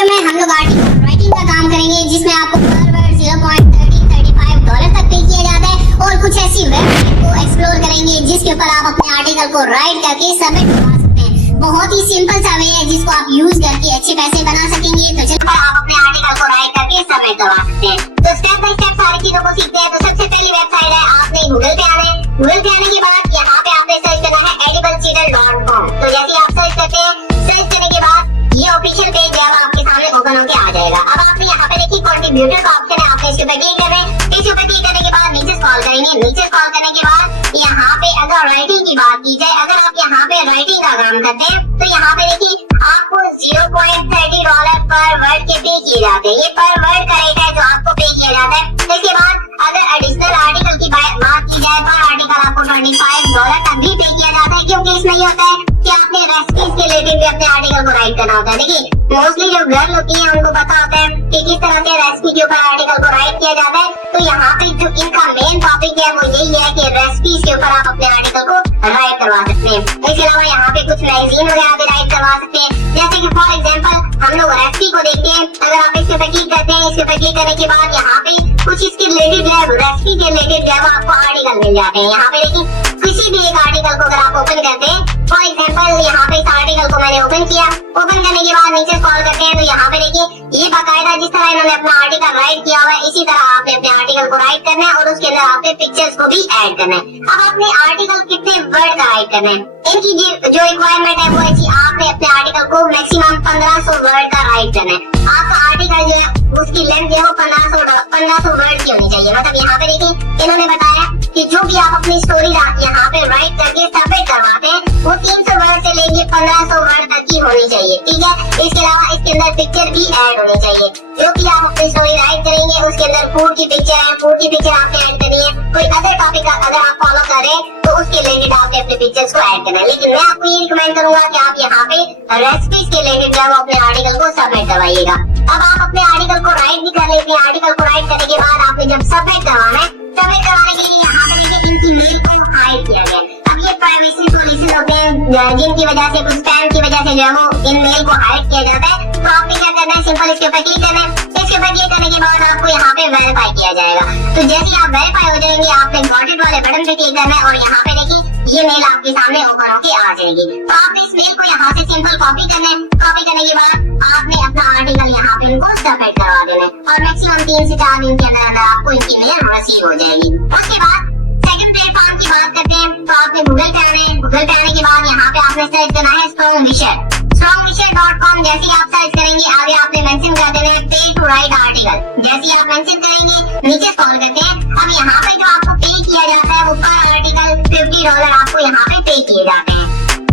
Video में हम लोग आर्टिकल राइटिंग का काम करेंगे, जिसमें आपको पर वर्ड $0.35 तक पे किया जाता है। और कुछ ऐसी वेबसाइट को एक्सप्लोर करेंगे जिसके ऊपर आप अपने आर्टिकल को राइट करके सबमिट करवा सकते हैं। बहुत ही सिंपल सा वे है जिसको आप यूज करके अच्छे पैसे बना सकेंगे। तो चलिए आप अपने आर्टिकल को राइट करके सबमिट करवा सकते हैं। तो स्टेप बाय स्टेप सारी चीजों को सीखते हैं। तो सबसे पहली वेबसाइट है, आपने गूगल पे आना है। गूगल पे आने के बाद यहाँ पे आपने सर्च करना है ediblecheater.com। तो जैसे आप सर्च करते हैं, सर्च करने के बाद ये ऑफिशियल पेज जब आपके सामने ओपन होके आ जाएगा। अब आपने यहाँ पे देखिए कंट्रीब्यूटर का ऑप्शन है, आपने इसके ऊपर क्लिक करना है। इसके ऊपर क्लिक करने के बाद नीचे स्क्रॉल करेंगे। नीचे स्क्रॉल करने के बाद यहाँ पे अगर राइटिंग की बात की जाए, अगर आप यहाँ पे राइटिंग का काम करते हैं तो यहाँ पे देखिए आपको $0.30 पर वर्ड के पे किए जाते हैं। ये पर वर्ड का रेट है जो आपको पे किया जाता है। इसके बाद अगर एडिशनल आर्टिकल की बात की जाए, पर आर्टिकल आपको $25 तक भी पे किया जाता है, क्योंकि इसमें ये होता है कि आपने रेसिपीज के रिलेटेड भी अपने आर्टिकल को राइट करना होता है। देखिए मोस्टली जो गर्ल होती है उनको पता होता है कि किस तरह से रेसिपी के ऊपर आर्टिकल को राइट किया जाता है। तो यहाँ पे जो इनका मेन टॉपिक है वो यही है कि रेसिपीज के ऊपर आप अपने आर्टिकल को राइट करवा सकते हैं। इसके अलावा यहाँ पे कुछ मैगजीन वगैरह भी राइट करवा सकते हैं। जैसे कि फॉर एग्जांपल हम लोग रेसिपी को देखते हैं, अगर आप इसके ऊपर क्लिक करते हैं, इसके ऊपर क्लिक करने के बाद यहाँ पे कुछ इसके रिलेटेड जो है रेसिपी के रिलेटेड जो है वो आपको आर्टिकल मिल जाते हैं। यहाँ पे देखिए किसी भी एक आर्टिकल को अगर आप ओपन करते हैं, फॉर एग्जांपल यहाँ पे इस आर्टिकल को मैंने ओपन किया, ओपन करने के बाद नीचे स्क्रॉल करते हैं तो यहाँ पे देखिए ये बाकायदा जिस तरह इन्होंने अपना आर्टिकल राइट किया हुआ है, इसी तरह आपने अपने आर्टिकल को राइट करना है और उसके अंदर आपने पिक्चर्स को भी ऐड करना है। अब आपने आर्टिकल कितने वर्ड का राइट करना है, इनकी जो रिक्वायरमेंट है वो है कि आपने अपने आर्टिकल को मैक्सिमम 1500 वर्ड का राइट करना है। आपका आर्टिकल जो है उसकी लेंथ जो है 1500 वर्ड की होनी चाहिए। मतलब यहाँ पे देखिए इन्होंने बताया कि जो भी आप अपनी स्टोरी यहाँ पे राइट करके सबमिट करवाते हैं वो 300 वर्ड से लेके 1500 वर्ड तक की होनी चाहिए, ठीक है। इसके अलावा इसके अंदर पिक्चर भी ऐड होनी चाहिए। जो भी आप अपनी स्टोरी राइट करेंगे उसके अंदर फूड की पिक्चर है, फूड की पिक्चर आपने ऐड करनी है। कोई अदर टॉपिक अगर आप फॉलो कर रहे हैं तो उसके रिलेटेड आपने अपने पिक्चर्स को ऐड करना है। लेकिन मैं आपको ये रिकमेंड करूंगा कि आप यहाँ पे रेसिपीज के रिलेटेड जो है वो अपने आर्टिकल को सबमिट करवाइएगा। अब आप अपने आर्टिकल को राइट भी कर लेते हैं। आर्टिकल को राइट करने के बाद आपने जब सबमिट करवाना है, सबमिट करवाने के लिए यहाँ पे देखिए इनकी मेल को हाइड किया गया। अब ये प्राइवेसी पॉलिसी होते हैं जिनकी वजह से कुछ स्पैम की वजह से जो है वो इन मेल को हाइड किया जाता है। तो आपने क्या करना है, सिंपल इसके ऊपर क्लिक करना है। इसके ऊपर क्लिक करने के बाद आपको यहाँ पे वेरीफाई किया जाएगा। तो जैसे आप वेरीफाई हो जाएंगे आपने गॉट इट वाले बटन पे क्लिक करना है और यहाँ पे देखिए ये मेल आपके सामने ओपन होके आ जाएगी। तो आपने इस मेल को यहाँ से सिंपल कॉपी करना है। कॉपी करने के बाद आपने अपना आर्टिकल यहाँ पे इनको सबमिट करवा देना है और मैक्सिमम 3 से 4 दिन के अंदर आपको इनकी मेल रिसीव हो जाएगी। उसके बाद सेकंड प्लेटफॉर्म की बात करते हैं। तो आपने गूगल पे आना है। गूगल पे आने के बाद यहाँ पे आपने सर्च करना है strongwisher.com। जैसे आप सर्च करेंगे आगे आपने मेंशन कर देना है पे टू राइट आर्टिकल। जैसे आप मेंशन करेंगे नीचे स्क्रॉल करते हैं। अब यहाँ पे जो आपको पे किया जाता है वो पर आर्टिकल $50 आपको यहाँ पे पे किए जाते हैं।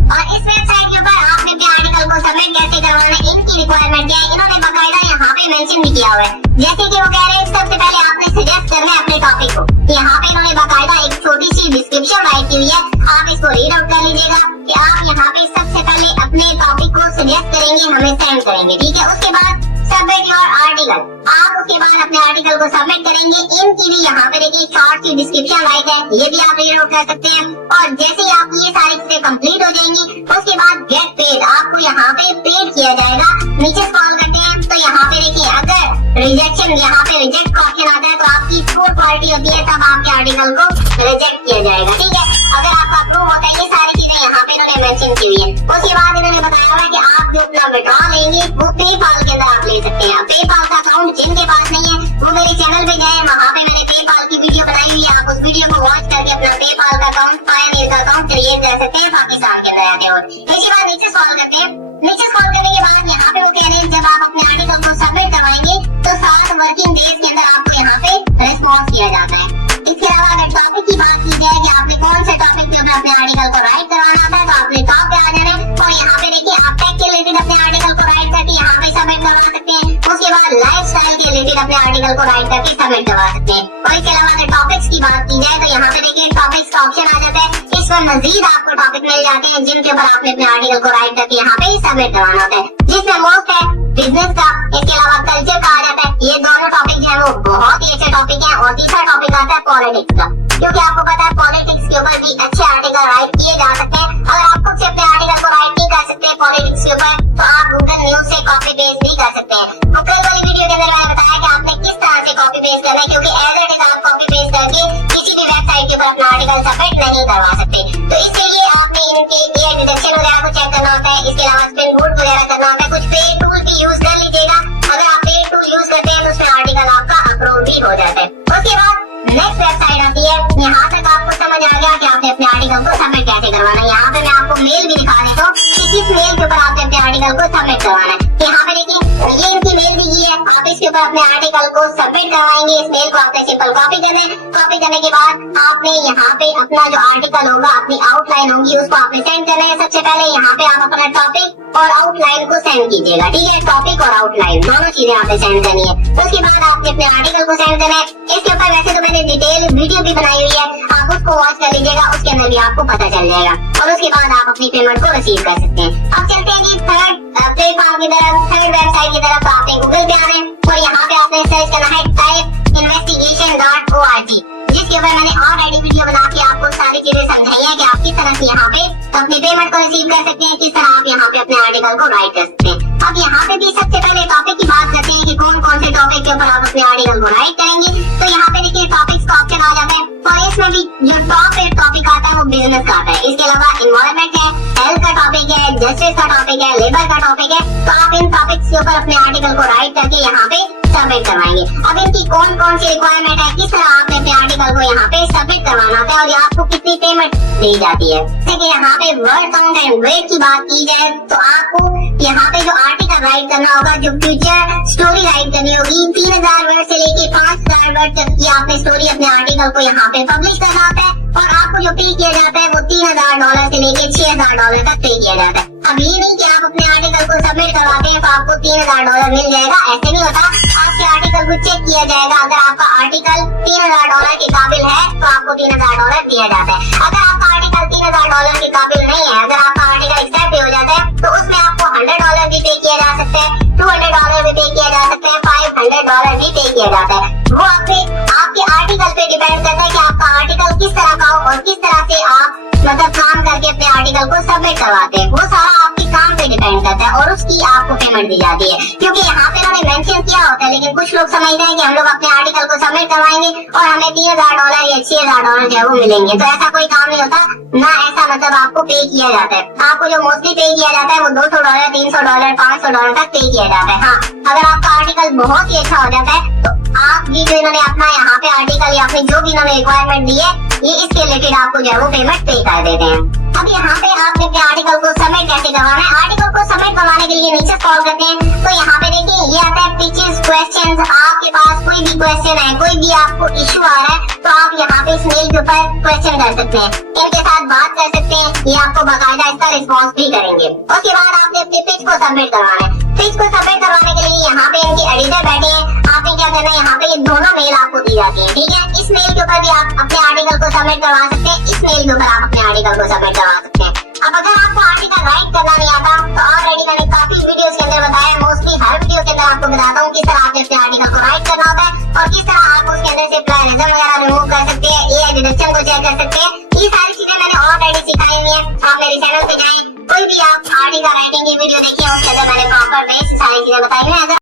और इस वेबसाइट के ऊपर आपने अपने आर्टिकल को सबमिट कैसे करवाना है, इनकी रिक्वायरमेंट क्या है, इन्होंने बकायदा यहाँ पे मेंशन भी किया हुआ है। जैसे कि वो कह रहे हैं सबसे पहले आपने सजेस्ट करना है अपने टॉपिक को। यहाँ पे इन्होंने बकायदा एक छोटी सी डिस्क्रिप्शन राइट की हुई है, आप इसको रीड आउट कर लीजिएगा कि आप यहाँ पे सबसे पहले अपने टॉपिक को सजेस्ट करेंगे, हमें सेंड करेंगे, ठीक है। उसके बाद सबमिट योर आर्टिकल, आप उसके बाद अपने आर्टिकल को सबमिट करेंगे। इनकी भी यहाँ पे देखिए शॉर्ट सी डिस्क्रिप्शन राइट है, ये भी आप रीड आउट कर सकते हैं। और जैसे ही आपकी ये सारी चीजें कंप्लीट हो जाएंगी उसके बाद गेट पेड, आपको यहाँ पे पेड किया जाएगा। नीचे स्क्रॉल करते हैं तो यहाँ पे देखिए अगर रिजेक्शन, यहाँ पे रिजेक्ट का ऑप्शन आता है तो आपकी पोर क्वालिटी होती है, तब आपके आर्टिकल को रिजेक्ट किया जाएगा, ठीक है। अगर आपका अप्रूव होता है, ये सारी चीजें यहाँ पे इन्होंने मेंशन की हुई है। उसके बाद इन्होंने बताया हुआ है कि आप जो अपना विड्रॉ लेंगे वो पेपाल के अंदर आप ले सकते हैं। पेपाल का अकाउंट जिनके पास नहीं है वो मेरे चैनल पे गए, वहाँ पे मैंने पेपाल की वीडियो बनाई हुई है। आप उस वीडियो को वॉच करके अपना पेपाल का अकाउंट, पायोनियर का अकाउंट क्रिएट कर सकते हैं पाकिस्तान के अंदर आते हो। इसके बाद नीचे स्क्रॉल करते हैं। नीचे स्क्रॉल करने के बाद यहाँ पे वो कह रहे हैं जब आप अपने आर्टिकल को सबमिट करवाएंगे तो 7 वर्किंग डेज के अंदर आपको यहाँ पे रेस्पॉन्स किया जाता है। इसके अलावा अगर टॉपिक की बात की जाए कि आपने कौन से टॉपिक पे अपने आर्टिकल को राइट करवाना था, तो आपने टॉप पे आ जाना है और यहाँ पे देखिए आप टेक के रिलेटेड अपने आर्टिकल को राइट करके यहाँ पे सबमिट करवा सकते हैं। उसके बाद लाइफस्टाइल के रिलेटेड अपने आर्टिकल को राइट करके सबमिट करवा सकते हैं। और इसके अलावा अगर टॉपिक्स की बात की जाए तो यहाँ पे देखिए टॉपिक्स का ऑप्शन आ जाता है। इस पर मजीद आपको टॉपिक मिल जाते हैं जिनके ऊपर आपने अपने आर्टिकल को राइट करके यहाँ पे सबमिट करवाना होता है, जिसमें मोस्ट है बिजनेस का, इसके अलावा कल्चर का आ जाता है। ये दोनों टॉपिक जो है वो बहुत ही अच्छे टॉपिक है। और तीसरा टॉपिक आता है पॉलिटिक्स का, क्योंकि आपको पता है पॉलिटिक्स के ऊपर भी अच्छे आर्टिकल राइट किए जा सकते हैं। अगर आप खुद से अपने आर्टिकल को राइट नहीं कर सकते पॉलिटिक्स के ऊपर तो आप गूगल न्यूज से कॉपी पेस्ट भी कर सकते हैं। है, आप इसके ऊपर अपने आर्टिकल को सबमिट करवाएंगे। इस मेल को आपने सिंपल कॉपी कर दें। कॉपी करने के बाद आपने यहाँ पे अपना जो आर्टिकल होगा, अपनी आउटलाइन होगी, उसको आपने सेंड करना है। सबसे पहले यहाँ पे आप अपना टॉपिक और आउटलाइन को सेंड कीजिएगा, ठीक है। टॉपिक और आउटलाइन दोनों चीजें आपने सेंड करनी है। उसके बाद आपने अपने आर्टिकल को सेंड करना है। इसके ऊपर वैसे तो मैंने डिटेल वीडियो भी बनाई हुई है, आप उसको वॉच कर लीजिएगा, उसके अंदर भी आपको पता चल जाएगा। और उसके बाद आप अपनी पेमेंट को रिसीव कर सकते हैं। अब चलते हैं जी थर्ड प्लेटफॉर्म की तरफ, थर्ड वेबसाइट की तरफ। आपने गूगल पे आना है और यहाँ पे आपने सर्च करना है टाइप investigation.org, जिसके ऊपर मैंने ऑलरेडी वीडियो बना के आपको सारी चीजें समझाई है कि आप किस तरह से यहाँ पे अपनी पेमेंट को रिसीव कर सकते हैं, किस तरह आप यहाँ पे अपने आर्टिकल को राइट कर सकते हैं। अब यहाँ पे भी सबसे पहले टॉपिक की बात करते हैं कि कौन कौन से टॉपिक के ऊपर आप अपने आर्टिकल को राइट करेंगे। तो यहाँ पे देखिए टॉपिक्स का ऑप्शन आ जाता है और इसमें भी जो टॉप एक टॉपिक आता है वो बिजनेस का आता है। इसके अलावा इन्वायरमेंट है, हेल्थ का टॉपिक है, जस्टिस का टॉपिक है, लेबर का टॉपिक है। तो आप इन टॉपिक्स के ऊपर अपने आर्टिकल को राइट करके यहाँ पे सबमिट करवाएंगे। अब इनकी कौन कौन सी रिक्वायरमेंट है, किस तरह आपने अपने आर्टिकल को यहाँ पे सबमिट करवाना होता है और आपको कितनी पेमेंट दी जाती है। जैसे कि यहाँ पे वर्ड काउंट एंड वेट की बात की जाए तो आपको यहाँ पे जो आर्टिकल राइट करना होगा, जो फ्यूचर स्टोरी राइट करनी होगी, 3000 वर्ड से लेके 5000 वर्ड तक की आपने स्टोरी अपने आर्टिकल को यहाँ पे पब्लिश करना होता है। और आपको जो पे किया जाता है वो $3000 से लेके $6000 तक पे किया जाता है। अब ये नहीं कि आप अपने आर्टिकल को सबमिट करवाते हैं तो आपको $3000 मिल जाएगा, ऐसे नहीं होता। आपके आर्टिकल को चेक किया जाएगा, अगर आपका आर्टिकल $3000 के काबिल है तो आपको $3000 दिया जाता है। अगर आपका आर्टिकल $3000 के काबिल नहीं है, अगर आपका आर्टिकल एक्सेप्ट भी हो जाता है तो उसमें आपको $100 भी पे किया जा सकता है, $200 भी पे किया जा सकता है, $500 भी पे किया जाता है। वो आपके आर्टिकल पे डिपेंड करता है कि आपका आर्टिकल किस तरह का हो और किस तरह से आप मतलब काम करके अपने आर्टिकल को सबमिट करवाते हैं। वो सारा आपके काम पे डिपेंड करता है और उसकी आपको पेमेंट दी जाती है। क्योंकि यहाँ पे उन्होंने मेंशन किया होता है, लेकिन कुछ लोग समझते हैं कि हम लोग अपने आर्टिकल को सबमिट करवाएंगे और हमें $3000 या $6000 जो है वो मिलेंगे। तो ऐसा कोई काम नहीं होता ना, ऐसा मतलब आपको पे किया जाता है। आपको जो मोस्टली पे किया जाता है वो $200, $300, $500 तक पे किया जाता है। हाँ, अगर आपका आर्टिकल बहुत ही अच्छा हो जाता है तो आप भी जो इन्होंने अपना यहाँ पे आर्टिकल या फिर जो भी इन्होंने रिक्वायरमेंट दी है, ये इसके रिलेटेड आपको जो है वो पेमेंट पे कर देते हैं। अब यहाँ पे आपने अपने आर्टिकल को सबमिट कैसे करवाना है, आर्टिकल को सबमिट करवाने के लिए नीचे स्क्रॉल करते हैं तो यहाँ पे देखिए ये आता है पिचेस क्वेश्चंस। आपके पास कोई भी क्वेश्चन है, कोई भी आपको इशू आ रहा है तो आप यहाँ पे इस मेल के ऊपर क्वेश्चन कर सकते हैं, इनके साथ बात कर सकते हैं, ये आपको बाकायदा इसका रिस्पॉन्स भी करेंगे। उसके बाद आपने अपने पिच को सबमिट करवाना है। पिच को सबमिट करवाने के लिए यहाँ पे इनके एडिटर बैठे हैं, आपने क्या करना है, यहाँ पे ये दोनों मेल आपको दी जाती है, ठीक है। इस मेल के ऊपर भी आप अपने आर्टिकल को सबमिट करवा सकते हैं, इस मेल के ऊपर आप अपने आर्टिकल को सबमिट करवा सकते हैं। अब अगर आपको आर्टिकल राइट करना नहीं आता तो ऑलरेडी मैंने काफी वीडियोस के अंदर बताया, मोस्टली हर वीडियो के अंदर आपको बताता हूँ किस तरह आपने अपने आर्टिकल को राइट करना होता है और किस तरह आप उसके अंदर से प्लेगरिज्म वगैरह रिमूव कर सकते हैं, एआई डिडक्शन को चेक कर सकते हैं। ये सारी चीजें मैंने ऑलरेडी सिखाई हुई है, आप मेरे चैनल पे जाएं, कोई भी आप आर्टिकल राइटिंग की वीडियो देखिए, उसके अंदर मैंने प्रॉपर वे से सारी चीजें बताई हुई है।